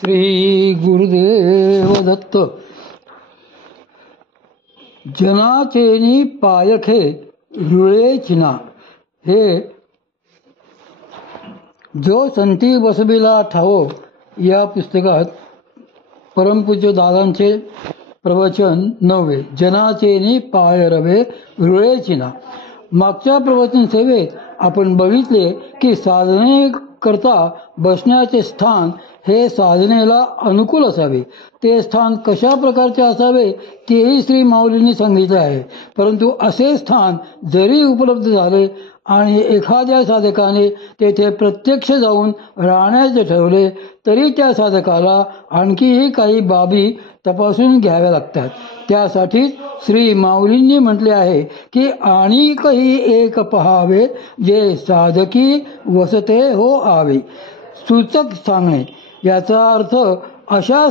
श्री गुरुदेव दत्त. जनाचेनी पायखे रुळे चिना, हे जो संती बसविला ठावो या पुस्तकात परमपूज्य दादांचे प्रवचन 9. जनाचेनी पाय रवे रुळे चिना. मागच्या प्रवचन सेवेत आपण बघितले की साधने करता बसण्याचे स्थान हे साधनेला अनुकूल असावे. ते स्थान कशा प्रकारचे असावे तेही श्री माऊलींनी सांगितले आहे. परंतु असे स्थान जरी उपलब्ध झाले आणि एखाद्या साधकाने तेथे प्रत्यक्ष जाऊन राहण्याचे ठरवले तरी त्या साधकाला आणखीही काही बाबी तपासून घ्याव्या लागतात. त्यासाठी श्री माऊलींनी म्हटले आहे की आणिकही एक पहावे जे साधकी वसते हो आवे. सूचक सांगणे याचा अर्थ अशा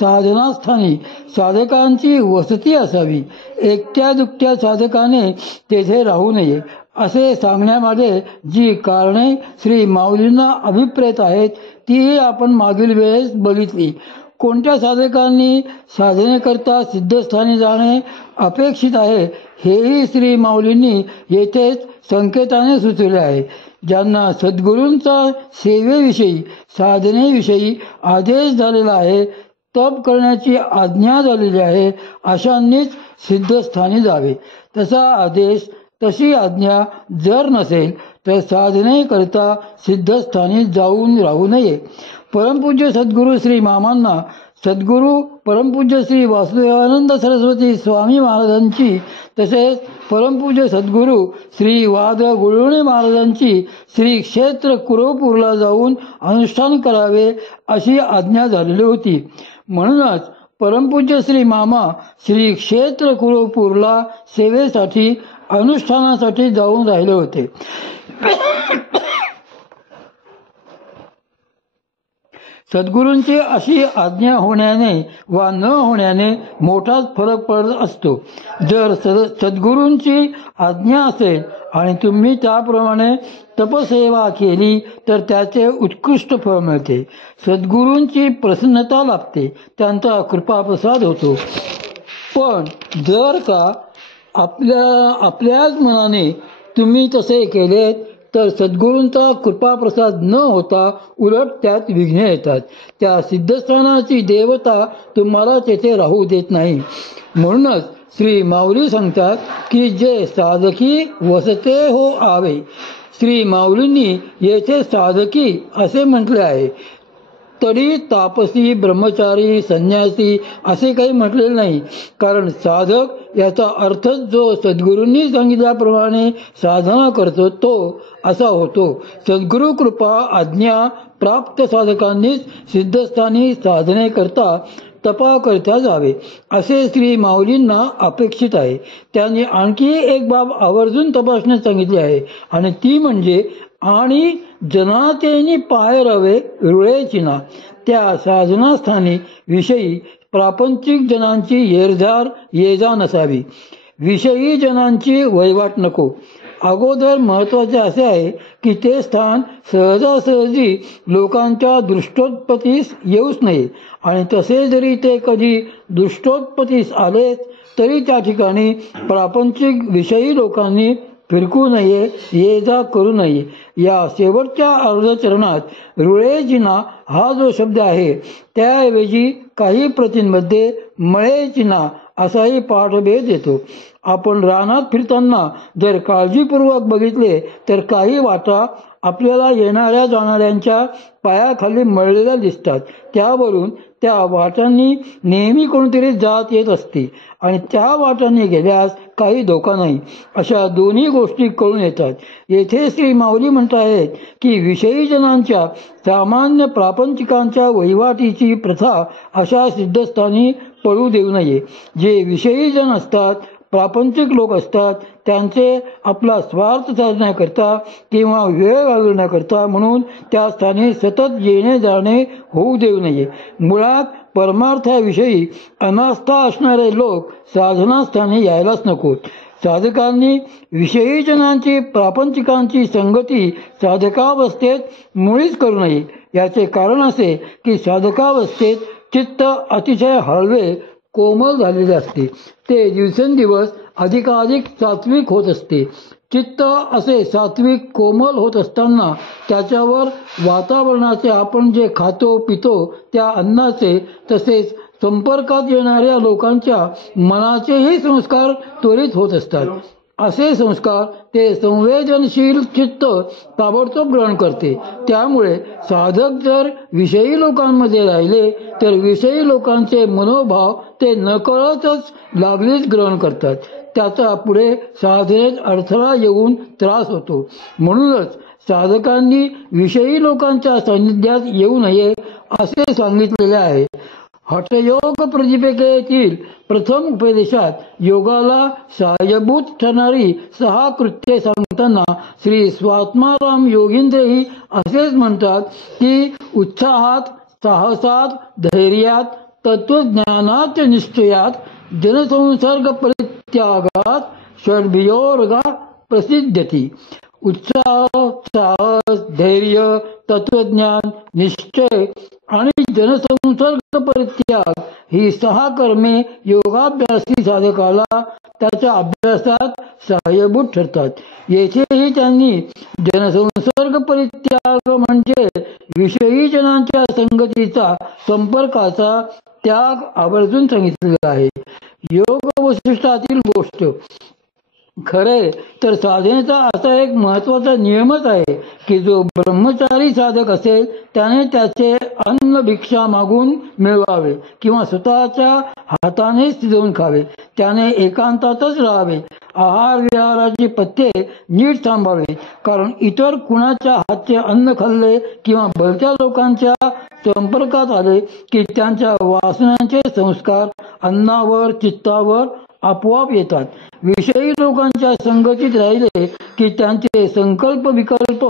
साधनास्थानी साधकांची वसती असावी. एकट्या दुकट्या साधकाने तेथे राहू नये असे सांगण्यामागे जी कारणे श्री माऊलींना अभिप्रेत आहेत तीही आपण मागील वेळेस बघितली. कोणत्या साधकांनी साधनेकरता सिद्धस्थानी जाणे अपेक्षित आहे हेही श्री माऊलींनी येथेच संकेताने सुचवले आहे. ज्यांना सद्गुरूंचा सेवेविषयी साधनेविषयी आदेश झालेला आहे, तप करण्याची आज्ञा झालेली आहे, अशांनीच सिद्धस्थानी जावे. तसा आदेश तशी आज्ञा जर नसेल तर साधनेकरता सिद्धस्थानी जाऊन राहू नये. परमपूज्य सद्गुरू श्री मामांना सद्गुरू परमपूज्य श्री वासुदेवानंद सरस्वती स्वामी महाराजांची तसेच परमपूज्य सद्गुरू श्री वाद गुळवणे महाराजांची श्री क्षेत्र कुरोपूरला जाऊन अनुष्ठान करावे अशी आज्ञा झालेली होती. म्हणूनच परमपूज्य श्री मामा श्री क्षेत्र कुरोपूरला सेवेसाठी अनुष्ठानासाठी जाऊन राहिले होते. सद्गुरूंची अशी आज्ञा होण्याने वा न होण्याने मोठाच फरक पडत असतो. जर सद्गुरूंची आज्ञा असेल आणि तुम्ही त्याप्रमाणे तपसेवा केली तर त्याचे उत्कृष्ट फळ मिळते. सद्गुरूंची प्रसन्नता लाभते, त्यांचा कृपाप्रसाद होतो. पण जर का आपल्याच मनाने तुम्ही तसे केलेत तर सद्गुरूंचा कृपाप्रसाद न होता उलट त्यात विघ्ने येतात. त्या सिद्धस्थानाची देवता तुम्हाला तेथे राहू देत नाही. म्हणूनच श्री माऊली सांगतात की जे साधकी वसते हो आवे. श्री माऊलींनी येथे साधकी असे म्हटले आहे. तरी तापसी, ब्रह्मचारी, संन्यासी असे काही म्हटलेले नाही. कारण साधक याचा अर्थच जो सद्गुरूंनी सांगितल्याप्रमाणे साधना करतो तो असा होतो. सद्गुरू कृपा आज्ञा प्राप्त साधकांनीच सिद्धस्थानी साधनेकरता तपाकरता जावे असे श्री माऊलींना अपेक्षित आहे. त्यांनी आणखी एक बाब आवर्जून तपासण्यास सांगितली आहे आणि ती म्हणजे आणि जनातेनी पाय रवे रुळे चिना. त्या साधनास्थानी विषयी प्रापंचिक जनांची ये जा नसावी. विषयी जनांची वहिवाट नको. अगोदर महत्वाचे असे आहे की ते स्थान सहजासहजी लोकांच्या दृष्टोत्पत्तीस येऊच नये आणि तसे जरी ते कधी दृष्टोत्पत्तीस आले तरी त्या ठिकाणी प्रापंचिक विषयी लोकांनी फिरकू नये, ये जा करू नये. या शेवटच्या अर्धचरणात रुळे चिना हा जो शब्द आहे त्याऐवजी काही प्रतींमध्ये मळे चिना असाही पाठभेद येतो. आपण रानात फिरताना जर काळजीपूर्वक बघितले तर काही वाटा आपल्याला येणाऱ्या जाणाऱ्यांच्या पायाखाली मळलेल्या दिसतात. त्यावरून त्या वाटांनी नेहमी कोणीतरी जात येत असते आणि त्या वाटांनी गेल्यास काही धोका नाही अशा दोन्ही गोष्टी कळून येतात. येथे श्री माऊली म्हणतायत की विषयी जनांच्या सामान्य प्रापंचिकांच्या वहिवाटीची प्रथा अशा सिद्धस्थानी पडू देऊ नये. जे विषयी जन असतात, प्रापंचिक लोक असतात, त्यांचे आपला स्वार्थ साधण्याकरता किंवा वेळ घालवण्याकरता म्हणून त्या स्थानी सतत येणे जाणे होऊ देऊ नये. मुळात परमार्थाविषयी अनास्था असणारे लोक साधनास्थानी यायलाच नकोत. साधकांनी विषयीजनांची प्रापंचिकांची संगती साधकावस्थेत मुळीच करू नये. याचे कारण असे की साधकावस्थेत चित्त अतिशय हळवे कोमल झालेले असते. ते दिवसेंदिवस अधिकाधिक सात्विक होत असते. चित्त असे सात्विक कोमल होत असताना त्याच्यावर वातावरणाचे, आपण जे खातो पितो त्या अन्नाचे, तसेच संपर्कात येणाऱ्या लोकांच्या मनाचेही संस्कार त्वरित होत असतात. असे संस्कार ते संवेदनशील चित्त ताबडतोब ग्रहण करते. त्यामुळे साधक जर विषयी लोकांमध्ये राहिले तर विषयी लोकांचे मनोभाव ते नकळतच लागलीच ग्रहण करतात. त्याचा पुढे साधनेत अडथळा येऊन त्रास होतो. म्हणूनच साधकांनी विषयी लोकांच्या सान्निध्यात येऊ नये असे सांगितलेले आहे. हठयोग प्रतिपेकेतील प्रथम उपदेशात योगाला सहाय्यभूत ठरणारी 6 कृत्ये सांगताना श्री स्वात्माराम योगींद्रही असेच म्हणतात की उत्साहात, साहसात, धैर्यात, तत्वज्ञानात, निश्चयात, जनसंसर्ग परित्यागात, षड्भियोर्गा प्रसिद्ध्यति. उत्साह, साहस, धैर्य, तत्वज्ञान, निश्चय आणि जनसंसर्ग परित्याग ही 6 कर्मे योगाभ्यासी साधकाला त्याच्या अभ्यासात सहाय्यभूत ठरतात. येथेही त्यांनी जनसंसर्ग परित्याग म्हणजे विषयी जनांच्या संगतीचा, संपर्काचा त्याग आवर्जून सांगितलेला आहे. योग वैशिष्ट्यातील गोष्ट खरे तर साधनेचा असा एक महत्वाचा नियमच आहे की जो ब्रह्मचारी साधक असेल त्याने त्याचे अन्न भिक्षा मागून मिळवावे किंवा स्वतःच्या हाताने शिजवून खावे. त्याने एकांतातच राहावे. आहार विहाराची पथ्ये नीट थांबावे. कारण इतर कुणाच्या हातचे अन्न खाल्ले किंवा भलत्या लोकांच्या संपर्कात आले की त्यांच्या वासनांचे संस्कार अन्नावर, चित्तावर आपोआप येतात. विषयी लोकांच्या संगतीत राहिले की त्यांचे संकल्प विकल्प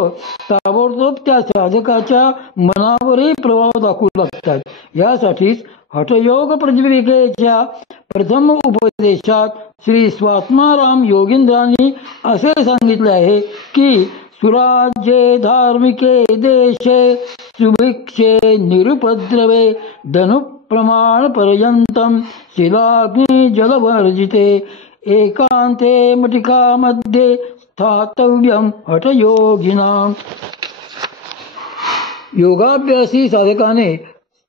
ताबडतोब त्या साधकाच्या मनावरही प्रभाव दाखवू लागतात. यासाठीच हठयोग प्रतिपिकेच्या प्रथम उपदेशात श्री स्वात्माराम योगींद्रांनी असे सांगितले आहे की सुराज्ये धार्मिके देशे सुभिक्षे निरुपद्रवे धनुप्रमाण पर्यंतम शिलाग्नि जलवर्जिते एकांते मटिकामध्ये स्थातव्यम हठयोगिनाम. योगाभ्यासी साधकाने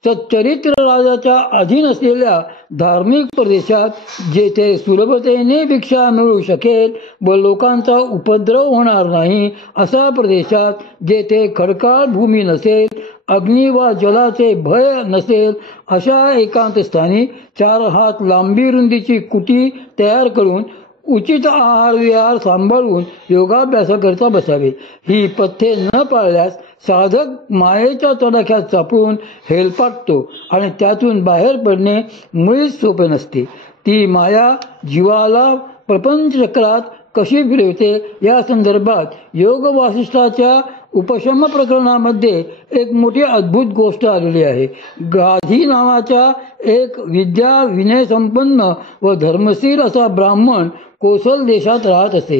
सच्चरित्र राजाच्या अधीन असलेल्या धार्मिक प्रदेशात जेथे सुलभतेने भिक्षा मिळू शकेल व लोकांचा उपद्रव होणार नाही अशा प्रदेशात जेथे खडकाळ भूमी नसेल, अग्नी वा जलाचे भय नसेल अशा एकांत स्थानी 4 हात लांबी रुंदीची कुटी तयार करून उचित आहार विहार सांभाळून योगाभ्यासाकरता बसावे. ही पथ्ये न पाळल्यास साधक मायेच्या तडाख्यात सापडून हेलपाटतो आणि त्यातून बाहेर पडणे मुळीच सोपे नसते. ती माया जीवाला प्रपंच चक्रात कशी फिरवते या संदर्भात योग वासिष्ठाच्या उपशम प्रकरणामध्ये एक मोठी अद्भुत गोष्ट आलेली आहे. गाधी नावाचा एक विद्या विनय संपन्न व धर्मशील असा ब्राह्मण कोसल देशात राहत असे.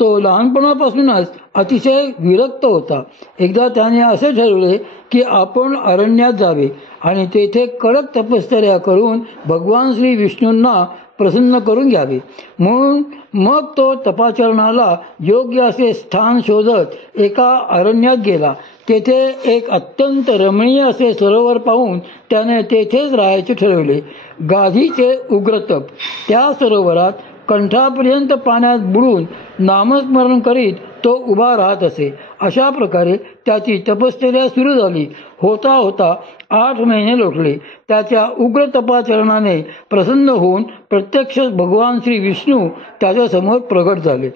तो लहानपणापासूनच अतिशय विरक्त होता. एकदा त्याने असे ठरवले की आपण अरण्यात जावे आणि तेथे कडक तपश्चर्या करून भगवान श्री विष्णूंना प्रसन्न करून घ्यावे. म्हणून मग तो तपाचरणाला योग्य असे स्थान शोधत एका अरण्यात गेला. तेथे एक अत्यंत रमणीय असे सरोवर पाहून त्याने तेथेच राहायचे ठरवले. गाधीचे उग्रतप. त्या सरोवरात कंठापर्यंत पाण्यात बुडून नामस्मरण करीत तो उभा राहत असे. अशा प्रकारे त्याची तपश्चर्या सुरू झाली. होता होता 8 महिने लोटले. त्याच्या उग्र तपाचरणाने प्रसन्न होऊन प्रत्यक्ष भगवान श्री विष्णू त्याच्यासमोर प्रगट झाले.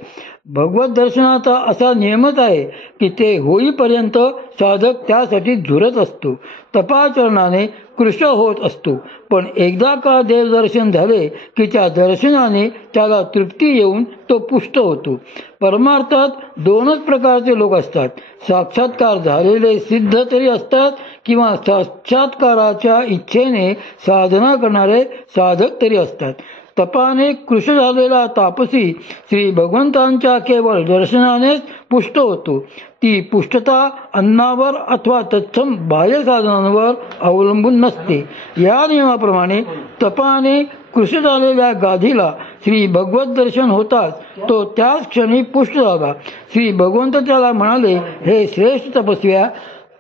भगवत दर्शनाचा असा नियमच आहे की ते होईपर्यंत साधक त्यासाठी झुरत असतो. तपाचरणाने कृश होत असतो. पण एकदा का देवदर्शन झाले की त्या दर्शनाने त्याला तृप्ती येऊन तो पुष्ट होतो. परमार्थात 2च प्रकारचे लोक असतात. साक्षात्कार झालेले सिद्ध तरी असतात किंवा साक्षात्काराच्या इच्छेने साधना करणारे साधक तरी असतात. तपाने कृश झालेला तापसी श्री भगवंतांच्या केवळ दर्शनानेच पुष्ट होतो. ती पुष्टता अन्नावर अथवा तत्सम बाह्य साधनांवर अवलंबून नसते. या नियमाप्रमाणे तपाने कृश झालेल्या गाधीला श्री भगवत दर्शन होताच तो त्याच क्षणी पुष्ट झाला. श्री भगवंत त्याला म्हणाले, हे श्रेष्ठ तपस्व्या,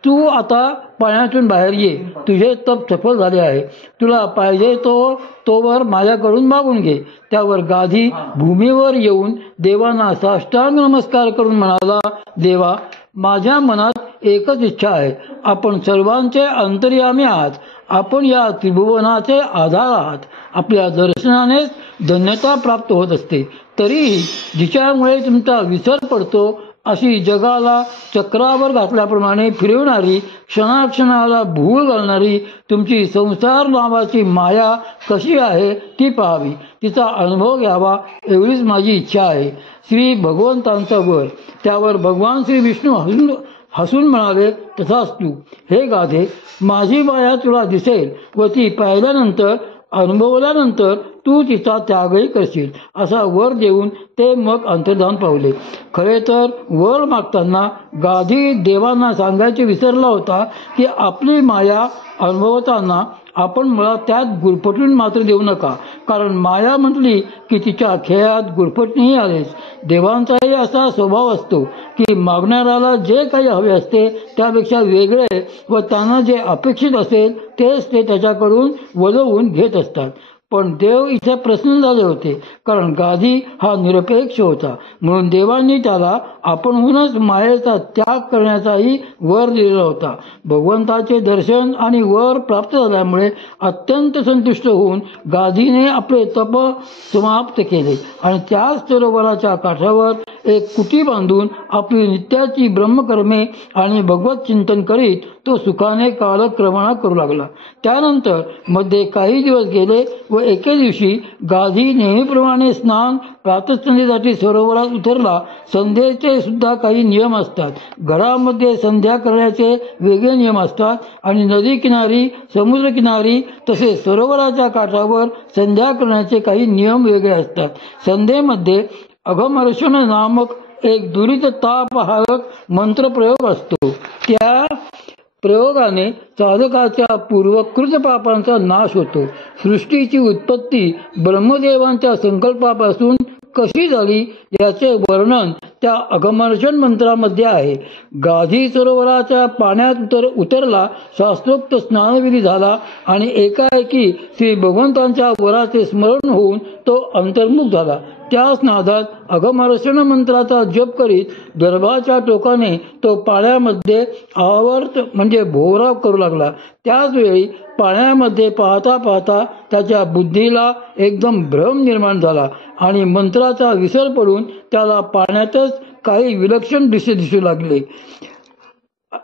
तू आता पाण्यातून बाहेर ये. तुझे तप सफल झाले आहे. तुला पाहिजे तोवर माझ्याकडून मागून घे. त्यावर गाधी भूमीवर येऊन देवांना साष्टांग नमस्कार करून म्हणाला, देवा, माझ्या मनात एकच इच्छा आहे. आपण सर्वांचे अंतर्यामी आहात. आपण या त्रिभुवनाचे आधार आहात. आपल्या दर्शनानेच धन्यता प्राप्त होत असते. तरीही जिच्यामुळे तुमचा विसर पडतो अशी जगाला चक्रावर घातल्याप्रमाणे फिरवणारी, क्षणाक्षणाला भूल घालणारी तुमची संसार नावाची माया कशी आहे ती पाहावी, तिचा अनुभव घ्यावा एवढीच माझी इच्छा आहे. श्री भगवंतांचा वर. त्यावर भगवान श्री विष्णू हसून म्हणाले, तथास्तु. हे गाधे, माझी माया तुला दिसेल व ती पाहिल्यानंतर, अनुभवल्यानंतर तू तिचा त्यागही करशील, असा वर देऊन ते मग अंतर्धान पावले. खरे तर वर मागताना गाधी देवांना सांगायचे विसरला होता की आपली माया अनुभवताना आपण मला त्यात गुरफटून मात्र देऊ नका, कारण माया म्हटली की तिच्या खेळात गुरफटणेही आलेच. देवांचाही असा स्वभाव असतो की मागणाऱ्याला जे काही हवे असते त्यापेक्षा वेगळे व त्यांना जे अपेक्षित असेल तेच ते त्याच्याकडून वलवून घेत असतात. पण देव इथे प्रसन्न झाले होते, कारण गाधी हा निरपेक्ष होता. म्हणून देवांनी त्याला आपणहूनच मायेचा त्याग करण्याचाही वर दिलेला होता. भगवंताचे दर्शन आणि वर प्राप्त झाल्यामुळे अत्यंत संतुष्ट होऊन गाधीने आपले तप समाप्त केले आणि त्याच सरोवराच्या काठावर एक कुटी बांधून आपली नित्याची ब्रह्मकर्मे आणि भगवत चिंतन करीत तो सुखाने कालक्रमणा करू लागला. त्यानंतर मध्ये काही दिवस गेले व एके दिवशी गाधी नेहमीप्रमाणे स्नान प्रातःसंध्येसाठी सरोवरात उतरला. संध्येचे सुद्धा काही नियम असतात. घरामध्ये संध्या करण्याचे वेगळे नियम असतात आणि नदी किनारी, समुद्र किनारी तसेच सरोवराच्या काठावर संध्या करण्याचे काही नियम वेगळे असतात. संध्येमध्ये अघमर्षण नामक एक दुरित तापहारक मंत्रप्रयोग असतो. त्या प्रयोगाने साधकाच्या पूर्वकृत पापांचा नाश होतो. सृष्टीची उत्पत्ती ब्रह्मदेवांच्या संकल्पापासून कशी झाली याचे वर्णन त्या अघमर्षण मंत्रामध्ये आहे. गाधी सरोवराच्या पाण्यात उतरला, शास्त्रोक्त स्नानविधी झाला आणि एकाएकी श्री भगवंतांच्या वराचे स्मरण होऊन तो अंतर्मुख झाला. त्याच नादात अघमर्षण मंत्राचा जप करीत गर्भाच्या टोकाने तो पाण्यामध्ये आवर्त म्हणजे भोवरा करू लागला. त्याच वेळी पाण्यामध्ये पाहता पाहता त्याच्या बुद्धीला एकदम भ्रम निर्माण झाला आणि मंत्राचा विसर पडून त्याला पाण्यातच काही विलक्षण दृश्य दिसू लागले.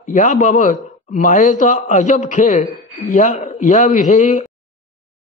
याबाबत मायेचा अजब खेळ याविषयी